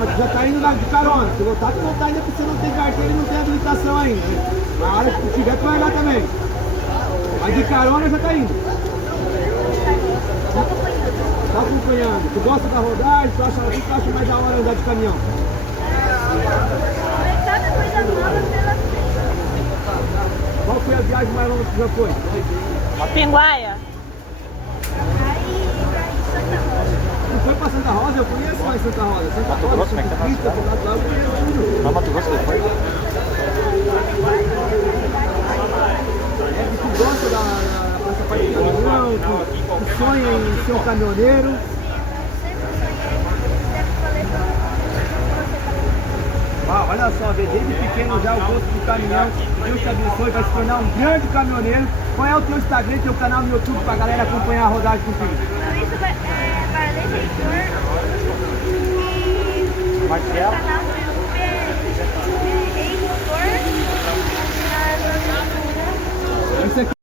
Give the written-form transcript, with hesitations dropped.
mas tu já tá indo de carona. Se voltar, tu não tá ainda porque você não tem carteira e não tem habilitação ainda. Na hora que tu tiver, tu vai andar também. Mas de carona já tá indo. Tá acompanhando. Tu gosta da rodagem, tu acha, o que tu acha mais da hora andar de caminhão? Cada coisa nova pela frente. Qual foi a viagem mais longa que tu já foi? Pinguaia. Tu foi pra Santa Rosa? Eu conheço lá em Santa Rosa. Santa Rosa, Santa Crista, eu conheço tudo. Mas Mato Grosso foi? É que tu gosta dessa parte de caminhão, tu sonha em ser um caminhoneiro. Ah, olha só, desde pequeno já o gosto do caminhão, Deus te abençoe, vai se tornar um grande caminhoneiro. Qual é o teu Instagram e teu canal no YouTube pra galera acompanhar a rodagem contigo? Isso é Marlene Heitor e Marcelo. o canal do YouTube é Heitor. Isso aqui